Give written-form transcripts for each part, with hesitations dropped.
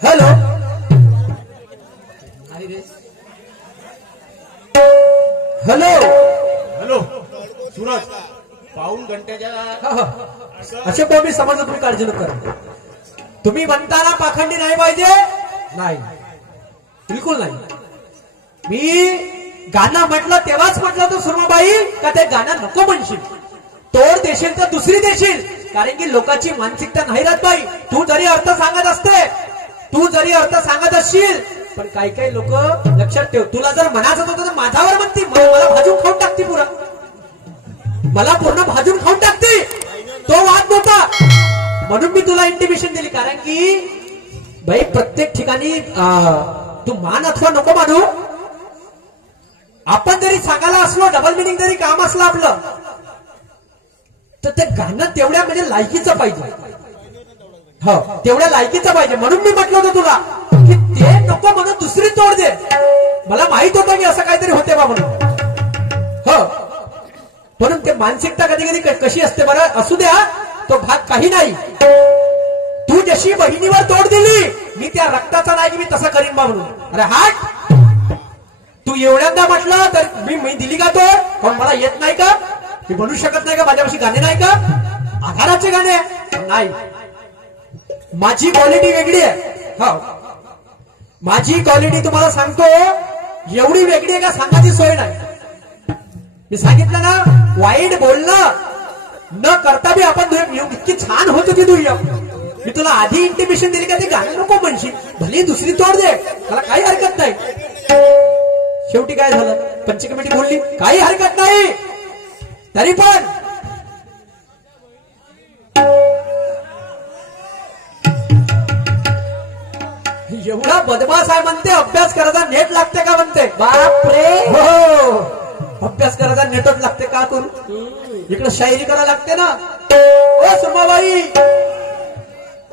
Hello hello hello Suraj पाऊन घंट्याच्या असे मी समजलं तुम्ही काळजी नको करा. तुम्ही म्हणताना पाखंडी नाही पाहिजे. नाही बिलकुल नाही. मी गाणं म्हटलं तेव्हाच म्हटलं तो सुरमाबाई का ते गाणं नको म्हणशील तोड देशील तर दुसरी देशील. कारण की लोकांची मानसिकता नाही राहत बाई. तू जरी अर्थ सांगत असते तू जरी अर्थ सांगत असशील पण काही काही लोक लक्षात ठेव तुला जर म्हणायचं होतं तर माझ्यावर म्हणती मला भाजून खाऊन टाकते पुरा मला पूर्ण भाजून खाऊन टाकते. तो वाद नव्हता म्हणून मी तुला इंटिमेशन दिली. कारण की बाई प्रत्येक ठिकाणी तू मान अथवा नको मानू. आपण जरी सांगायला असलो डबल मिनिंग जरी काम असलं आपलं तर ते गाणं तेवढ्या म्हणजे लायकीचं पाहिजे. हो तेवढ्या लायकीचं पाहिजे. म्हणून मी म्हटलं होतं तुला की ते नको म्हणून दुसरी तोड दे. मला माहित होतं की असं काहीतरी होते बा म्हणून. हो म्हणून ते मानसिकता कधी कधी कशी असते बरं. असू द्या तो भाग काही नाही. तू जशी बहिणीवर तोड दिली मी त्या रक्ताचा नाही की मी तसं करीन बा म्हणून. अरे हाट तू एवढ्यांदा म्हटलं तर मी दिली का तोड. पण मला येत नाही का मी म्हणू शकत नाही का माझ्यापाशी गाणे नाही का आधाराचे गाणे नाही. माझी क्वालिटी वेगळी आहे. हो माझी क्वालिटी तुम्हाला सांगतो एवढी वेगळी आहे का सांगायची सोय नाही. मी सांगितलं ना वाईट बोलणं न करता बी आपण इतकी छान होत होती तू. मी तुला आधी इंटिमेशन दिली का ते गाणं नको म्हणशील भले दुसरी तोड दे मला काही हरकत नाही. शेवटी काय झालं पंच कमिटी बोलली काही हरकत नाही. तरी पण एवढा बदमाश आहे म्हणते अभ्यास करायचा नेट लागते का म्हणते. बापरे हो अभ्यास करायचा नेटच लागते का करू. इकडे शायरी करायला लागते ना. ओ सुरमाबाई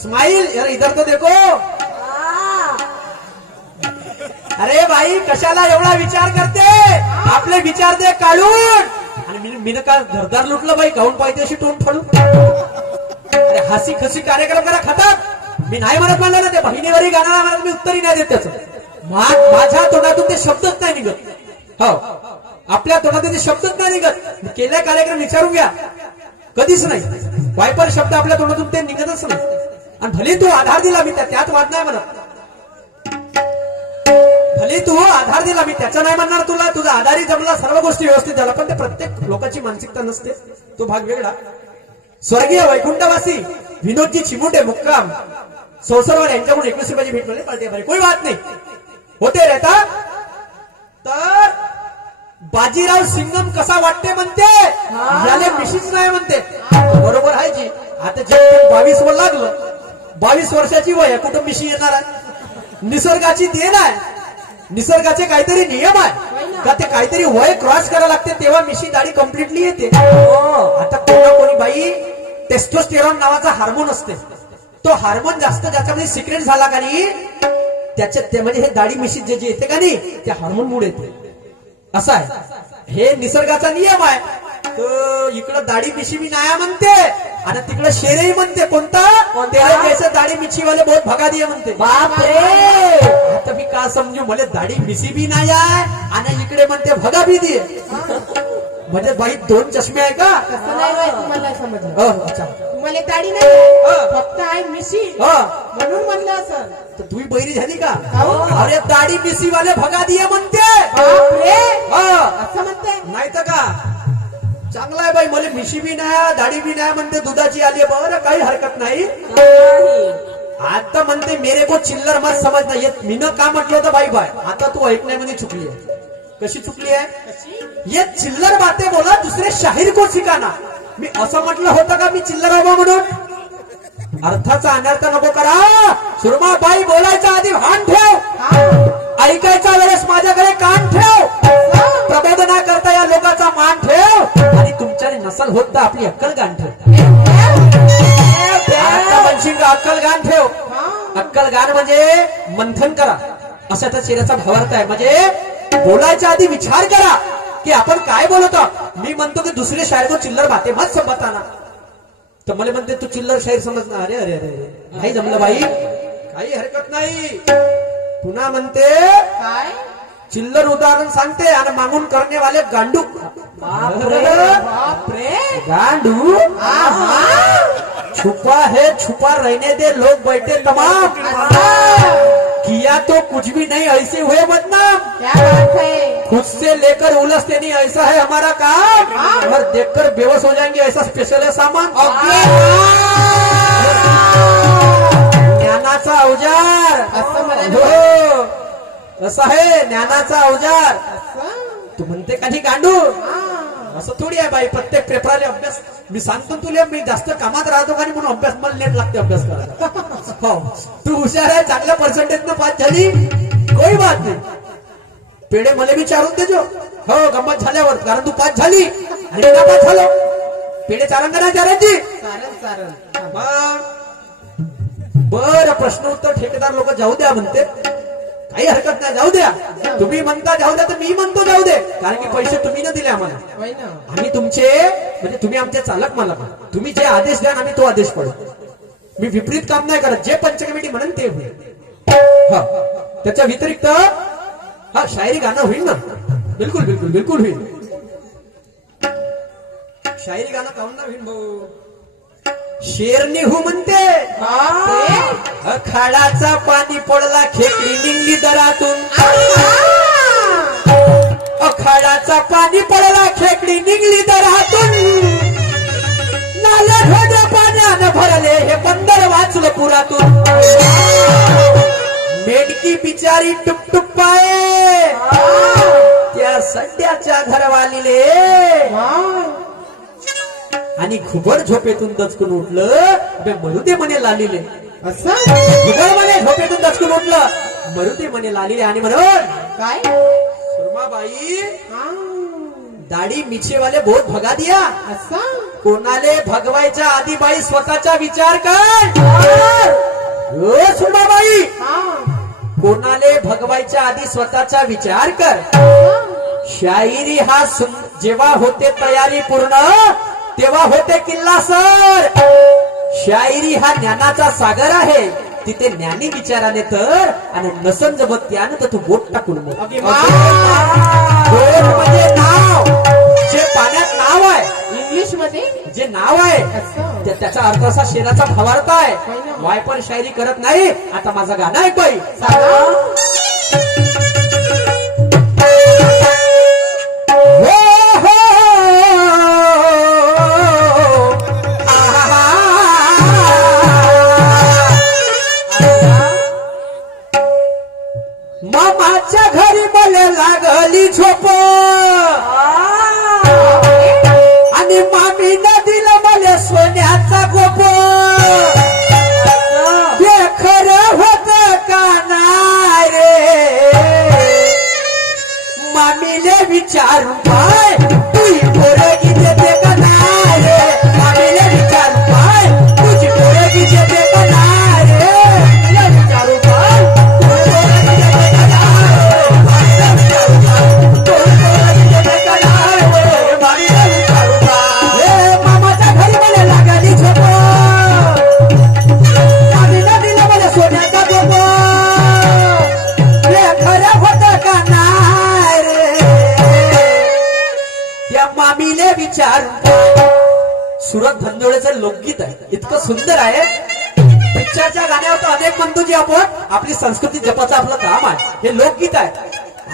स्माइल यार इधर तो देखो. अरे भाई कशाला एवढा विचार करते. आपले विचार दे काढून. आणि मी का घरदार लुटलं बाई काऊन पाहिजे अशी टोन फाडून. अरे हसी खसी कार्यक्रम करा खातात. मी नाही म्हणत म्हणलं ना ते बहिणीवरही गाणारा म्हणत मी उत्तरही नाही देत त्याचं. माझ्या तोंडातून ते शब्दच नाही निघत. हो आपल्या तोंडातून ते शब्दच नाही निघत. केल्या कार्यक्रम विचारून घ्या कधीच नाही. वायपर शब्द आपल्या तोंडातून ते निघतच नाही. आणि भले तू आधार दिला मी त्यात वाद नाही म्हणत. भले तू आधार दिला मी त्याचा नाही म्हणणार तुला. तुझा आधारही जमला सर्व गोष्टी व्यवस्थित झाला पण ते प्रत्येक लोकांची मानसिकता नसते. तो भाग वेगळा. स्वर्गीय वैकुंठवासी विनोदजी चिमुटे मुक्काम संसारवाले यांच्याकडून 21 रुपयाची भेट मिळाली पाळते भाई. कोई बात नाही होते रहता. तर बाजीराव सिंगम कसा वाटते म्हणते याला मिशीच नाही म्हणते. बरोबर आहे जी. आता जे 22 वर लागलं 22 वर्षाची वय कुठं मिशी येणार आहे. निसर्गाची देण आहे. निसर्गाचे काहीतरी नियम आहे का ते काहीतरी वय क्रॉस करायला लागते तेव्हा मिशी दाढी कम्प्लिटली येते. आता कोणी बाई टेस्टोस्टेरॉन नावाचा हार्मोन असते. तो हार्मोन जास्त ज्याच्यामध्ये सिक्रेट झाला का नाही त्याच्यात म्हणजे हे दाढी मिशी जे येते का नाही त्या हार्मोन मुळे येते. असं आहे हे निसर्गाचा नियम आहे. तर इकडं दाढी मिशी बी नाया म्हणते आणि तिकडे शेरही म्हणते. कोणता जैसे दाढी मिशीवाले बहुत भगा दिए म्हणते. बापरे आता मी का समजू मला दाढी मिशी बी नाही आहे आणि इकडे म्हणते भगा बी दिए. म्हणजे बाई दोन चष्मे आहे का. तुम्हाला समजलं. अच्छा तुम्हाला दाढी नाही फक्त आहे मिशी म्हणून म्हणलं असं. तर तुम्ही बैरी झाली का. अरे दाढी मिशी वाले भगा दिए म्हणते. असं म्हणते नाही तर का चांगला आहे बाई. मला मिशी बी नाही दाढी बी नाही म्हणते दुधाची आली बरं काही हरकत नाही. आता म्हणते मेरे को चिल्लर मत समज नाही येत. मीनं का म्हटलं होतं बाई बाय आता तू ऐकण्यामध्ये चुकली आहे. कशी चुकली आहे. ये चिल्लर बातें बोला दुसरे शाहीर को सिकाना. मी असं म्हटलं होतं का मी चिल्लर हवा म्हणून. अर्थाचा अनर्थ नको करा. सुरमाबाई बोलायचा आधी भान ठेव. ऐकायचा वेळेस माझ्याकडे कान ठेव. प्रबोधना करता या लोकांचा मान ठेव आणि तुमच्याने नसल होत तर आपली अक्कल गाण ठेव. म्हणशील का अक्कल गाण ठेव. अक्कल गाण म्हणजे मंथन करा असा त्या शेराचा भावार्थ आहे. म्हणजे बोलायच्या आधी विचार करा की आपण काय बोलतो. मी म्हणतो की दुसरे शायर को चिल्लर बाते मत समजताना तर मला म्हणते तू चिल्लर शायर समजणार. अरे अरे अरे नाही जमलं बाई. काही हरकत नाही. पुन्हा म्हणते काय चिल्लर उदाहरण सांगते आणि मागून करणे वाले गांडू. बापरे गांडू छुपा है छुपा रहने दे लोग बैठे तमाम. किया तो कुछ भी नहीं ऐसे हुए बदनाम. क्या बात है खुद से लेकर उलझते नहीं ऐसा है हमारा काम. और देखकर बेहोश हो जाएंगे ऐसा स्पेशल है सामान. ज्ञानाचा अवजार असं म्हणाले. हो असं आहे ज्ञानाचा अवजार. तू म्हणते कधी गांडू असं थोडी आहे बाई. प्रत्येक पेपराला अभ्यास मी सांगतो तुला. मी जास्त कामात राहतो का म्हणून अभ्यास मला लेट लागते अभ्यास करायला. हो तू हुशार आहे. चांगल्या पर्सेंटेज न पास झाली कोई बात नाही. पेढे मला विचारून देजो. हो गंमत झाल्यावर कारण तू पास झाली आणि मी नापास झालो. पेढे चारण करा चारांची. बर प्रश्न उत्तर ठेकेदार लोक जाऊ द्या म्हणते. काही हरकत नाही जाऊ द्या. तुम्ही म्हणता जाऊ द्या तर मी म्हणतो जाऊ दे. कारण की पैसे तुम्ही न दिले आम्हाला. आम्ही तुमचे म्हणजे तुम्ही आमचे चालक मालक. तुम्ही जे आदेश द्या आम्ही तो आदेश पडू. मी विपरीत काम नाही करत. जे पंचकमिटी म्हणेन ते होईल. हा त्याच्या व्यतिरिक्त हा शायरी गाणं होईल ना. बिलकुल बिलकुल बिलकुल होईल. शायरी गाणं काऊन ना होईल भाऊ. शेर निघू म्हणते खाडाचा पाणी पडला खेकडी निघली दरातून. खाडाचा पाणी पडला खेकडी निघली दरातून. नाले ढोड्या पाण्यानं भरले हे बंदर वाचलं पुरातून. मेडकी बिचारी टुकटुक पाये त्या सड्याच्या घरवालीले आणि घुबड झोपेतून दचकून उठलं. मरू दे म्हणे लालीले. असं घुबड म्हणे झोपेतून दचकून उठलं. मरू दे म्हणे लालीले. आणि म्हणून काय सुरमाबाई दाढी मिछेवाले बहुत भगा दिया. असं कोणाले भगवायच्या आधी बाई स्वतःचा विचार कर. हो सुरमाबाई कोणाले भगवायच्या आधी स्वतःचा विचार कर. शायरी हा जेव्हा होते तयारी पूर्ण तेव्हा होते किल्ला सर. शायरी हा ज्ञानाचा सागर आहे. तिथे ज्ञानी विचाराने तर आणि नसन जमत त्यानं तर तू बोट टाकून बोट म्हणजे नाव जे पाण्यात नाव आहे. इंग्लिश मध्ये जे नाव आहे त्याचा अर्थ असा शेराचा भावार्थ आहे. वाय पण शायरी करत नाही. आता माझं गाणं ऐक बाई. मामाच्या घरी मला लागली झोप आणि मामीनं दिलं मला सोन्याचा गोप. हे खरं होत का नाही रे मामीले विचारू पाय तुझी पोरगी देते का नाही रे. मामीले विचारू पाय तुझी पोरगी देते का नाही रे. विचारू पाय मामाच्या घरी मला लागली झोप मामीनं दिलं मला सोन्याचा गोप. हे खरं होत का नाही रे त्या मामीले विचारू. सुरत धंदोळेचं लोकगीत आहे. इतकं सुंदर आहे. पिक्चरच्या गाण्यावर तर अनेक म्हणतो जी आपण आपली संस्कृती जपाचं आपलं काम आहे. हे लोकगीत आहे.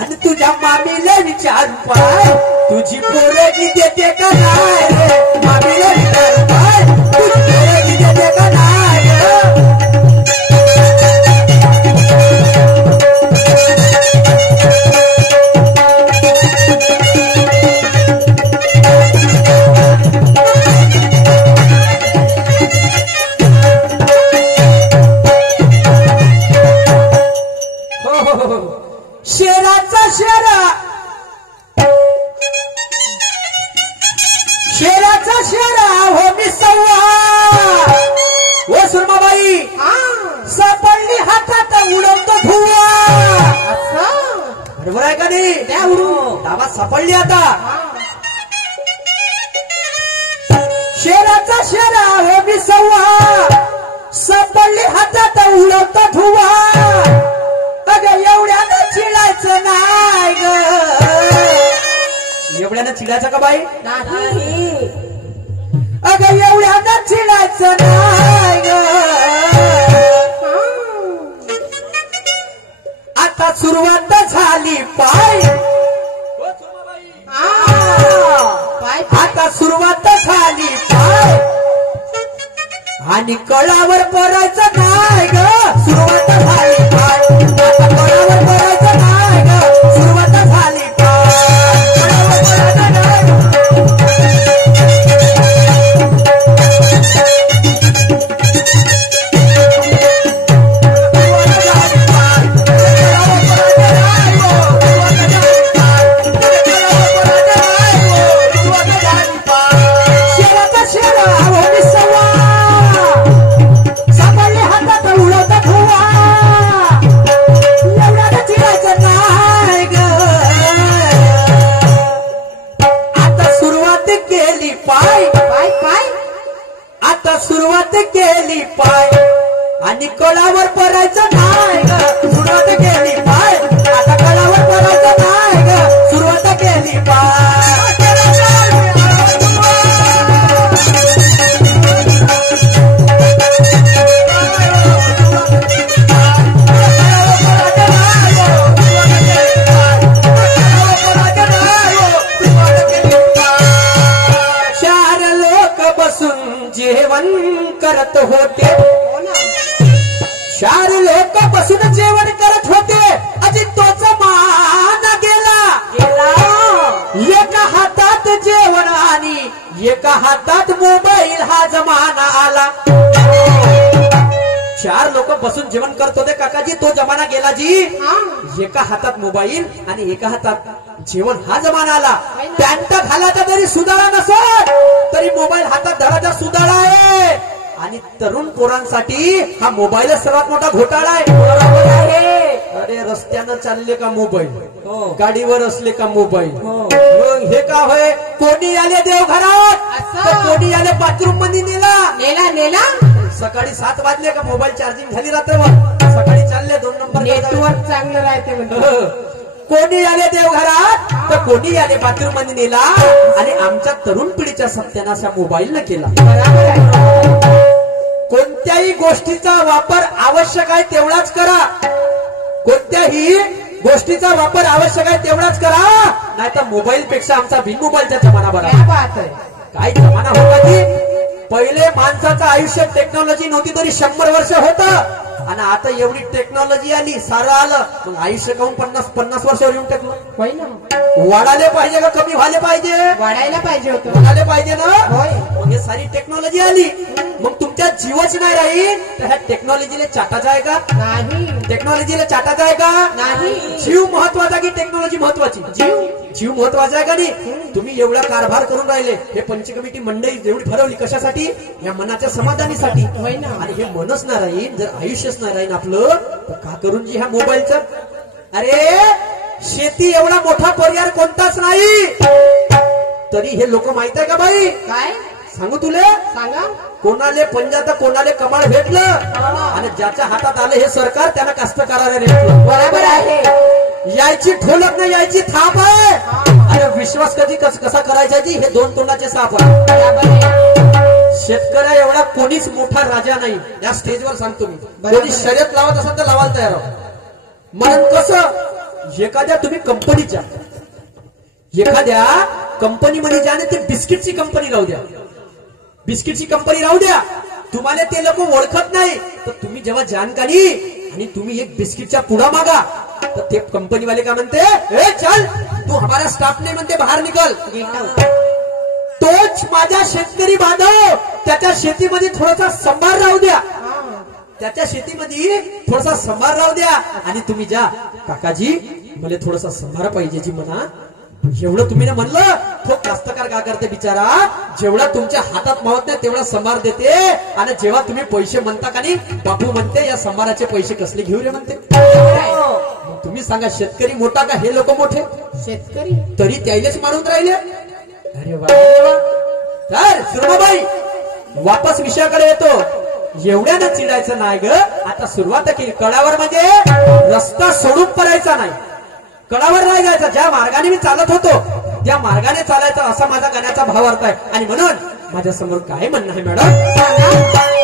आणि तुझ्या मामीले विचारू पाय तुझी पोरगी देते का नाही रे. मामीले विचारू पाय तुझी पोरगी देते का नाही रे. शेराचा शेरा शेराचा शेरा हो मी सव्वा. ओ सुरमाबाई सापडली हातात उडवतो धुवा. बरोबर आहे का नाही. त्या उडून डाबात सापडली आता. शेराचा शेरा हो मी सव्वा सापडली हातात उडवत धुवा अग एवढ्यानं चिडायचं नाही ग एवढ्यानं चिडायचं का बाई नाही अग एवढ्यानं चिडायचं नाही ग आता सुरुवात झाली पाय पाय आता सुरुवात झाली पाय आणि कळावर पडायचं नाही ग सुरुवात झाली पाय आता कळावर पडायचं नाही ग सुरुवात झाली पाय कळावर पडायचं नाही सुरुवात केली पाय आणि कळावर पडायचं नाही ग सुरुवात केली पाय आता कळावर पडायचं नाही ग सुरुवात केली पाय चार लोक बसून जेवण करत होते चार लोक बसून जेवण करत होते अजी तोच मान गेला एका हातात जेवण आणि एका हातात मोबाईल हा जमाना आला चार लोक बसून जेवण करत होते काकाजी तो जमाना गेला जी एका हातात मोबाईल आणि एका हातात जेवण हा जमाना आला पॅन्ट घालायचा तरी सुधारा नसत तरी मोबाईल हातात धरायचा सुधारा आहे आणि तरुण पोरांसाठी हा मोबाईल सर्वात मोठा घोटाळा आहे अरे रस्त्यानं चालले का मोबाईल गाडीवर असले का मोबाईल मग हे का होय कोणी आले देवघरात तर कोणी आले बाथरूम मध्ये नेला सकाळी 7 वाजले का मोबाईल चार्जिंग झाली रात्रभर सकाळी चालले 2 नंबर नेटवर्क चांगलं राहते कोणी आले देवघरात तर कोणी आले बाथरूम मध्ये नेला आणि आमच्या तरुण पिढीच्या सत्यानाश मोबाईल न केला बरोबर आहे कोणत्याही गोष्टीचा वापर आवश्यक आहे तेवढाच करा कोणत्याही गोष्टीचा वापर आवश्यक आहे तेवढाच करा नाहीतर मोबाईल पेक्षा आमचा बिन मोबाईलचा जमाना बरा काय बात आहे काय जमाना होता की पहिले माणसाचं आयुष्य टेक्नॉलॉजी नव्हती तरी 100 वर्ष होतं आणि आता एवढी टेक्नॉलॉजी आली सारं आलं मग आयुष्य काऊन 50 वर्षावर येऊन टेकलं होय ना वाढायला पाहिजे का कमी व्हायला पाहिजे वाढायला पाहिजे होतं वाढायला पाहिजे ना होय मग हे सारी टेक्नॉलॉजी आली मग तुमच्या जीवच नाही राहील तर ह्या टेक्नॉलॉजीला चाटायचं आहे का नाही टेक्नॉलॉजीला चाटायचं आहे का नाही जीव महत्वाचा की टेक्नॉलॉजी महत्वाची जीव महत्वाचा आहे का नाही तुम्ही एवढा कारभार करून राहिले हे पंच कमिटी मंडळी एवढी ठरवली कशासाठी या मनाच्या समाधानीसाठी होय ना आणि हे मनच नाही राहील जर आयुष्यच नाही राहील आपलं तर का करून जी ह्या मोबाईलचं अरे शेती एवढा मोठा पर्याय कोणताच नाही तरी हे लोक माहित आहे का बाई काय सांगू तुले सांगा कोणाले पंजा तर कोणाले कमाळ भेटलं आणि ज्याच्या हातात आलं हे सरकार त्यांना कास्तकाराला भेटलं बरोबर आहे यायची ठोलक नाही यायची थाप आहे अरे विश्वास कधी कसा करायचा जी हे 2 तोंडाचे साप आहे बरोबर आहे शेतकऱ्या एवढा कोणीच मोठा राजा नाही या स्टेजवर सांगतो मी कोणी शर्यत लावत असाल तर लावायला तयार आहोत म्हणून कसं एखाद्या तुम्ही कंपनीच्या एखाद्या कंपनीमध्ये ज्याने ते बिस्किटची कंपनी राहू द्या बिस्किटची कंपनी राहू द्या तुम्हाला ते लोक ओळखत नाही तर तुम्ही जेव्हा जानकारी आणि तुम्ही एक बिस्किटचा पुडा मागा तर ते कंपनीवाले का म्हणते ए चल तू हमारा स्टाफ नाही म्हणते बाहेर निकल तोच माझ्या शेतकरी बांधव त्याच्या शेतीमध्ये थोडासा संभार राहू द्या त्याच्या शेतीमध्ये थोडासा संभार राहू द्या आणि तुम्ही जा काकाजी मला थोडासा संभार पाहिजे जी म्हणा एवढं तुम्ही ना म्हणलं तो कास्तकार का करते बिचारा जेवढा तुमच्या हातात मावत नाही तेवढा संभार देते आणि जेव्हा तुम्ही पैसे म्हणता का नाही बापू म्हणते या संभाराचे पैसे कसले घेऊ रे म्हणते तुम्ही सांगा शेतकरी मोठा का हे लोक मोठे शेतकरी तरी त्यालाच मारून राहिले अरे वा तर सुरमाबाई वापस विषयाकडे येतो एवढ्यानं चिडायचं नाही ग. आता सुरुवात केली कडावर, म्हणजे रस्ता सोडून पडायचा नाही, कडावर नाही जायचा. ज्या मार्गाने मी चालत होतो त्या मार्गाने चालायचा, असा माझा गाण्याचा भाव अर्थ आहे. आणि म्हणून माझ्या समोर काय म्हणणं आहे मॅडम?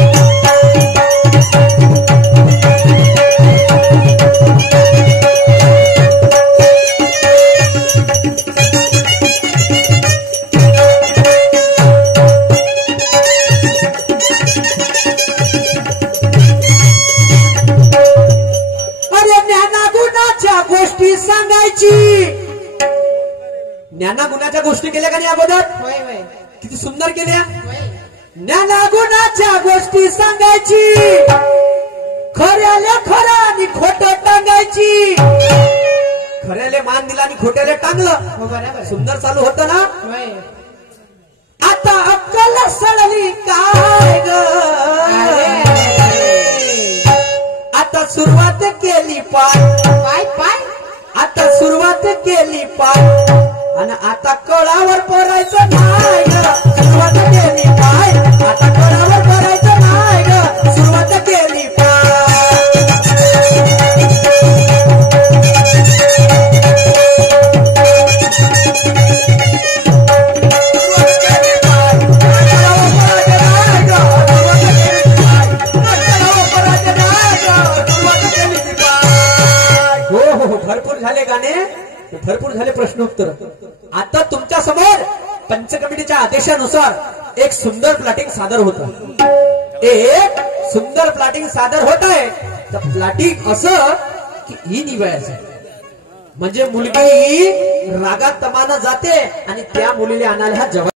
गोष्टी सांगायची. ज्ञानागुणाच्या गोष्टी केल्या का नाही अगोदर? होय होय किती सुंदर केल्या. होय. ज्ञानागुणाच्या गोष्टी सांगायची, खऱ्याले खरं आणि खोट टांगायची. खऱ्याले मान दिला आणि खोट्याले टांगलं. हो बरोबर. सुंदर चालू होतं ना. होय. आता अक्कल सळली काय ग. आता सुरुवात केली पाय पाय. आता सुरुवात केली पाय, आणि आता कळावर पडायचं नाही ग. सुरुवात केली पाय, आता कळावर पडायचं नाही ग. सुरुवात केली पाय. भरपूर झाले गाणे, भरपूर झाले प्रश्नोत्तर. आता तुमच्या समोर पंच कमिटीच्या आदेशानुसार एक सुंदर प्लॅटिंग सादर होत आहे. एक सुंदर प्लॅटिंग सादर होत आहे. तर प्लॅटिंग असं की ही निवडायचं, म्हणजे मुलगी रागात तमाना जाते आणि त्या मुलीला आणायला हा जवळ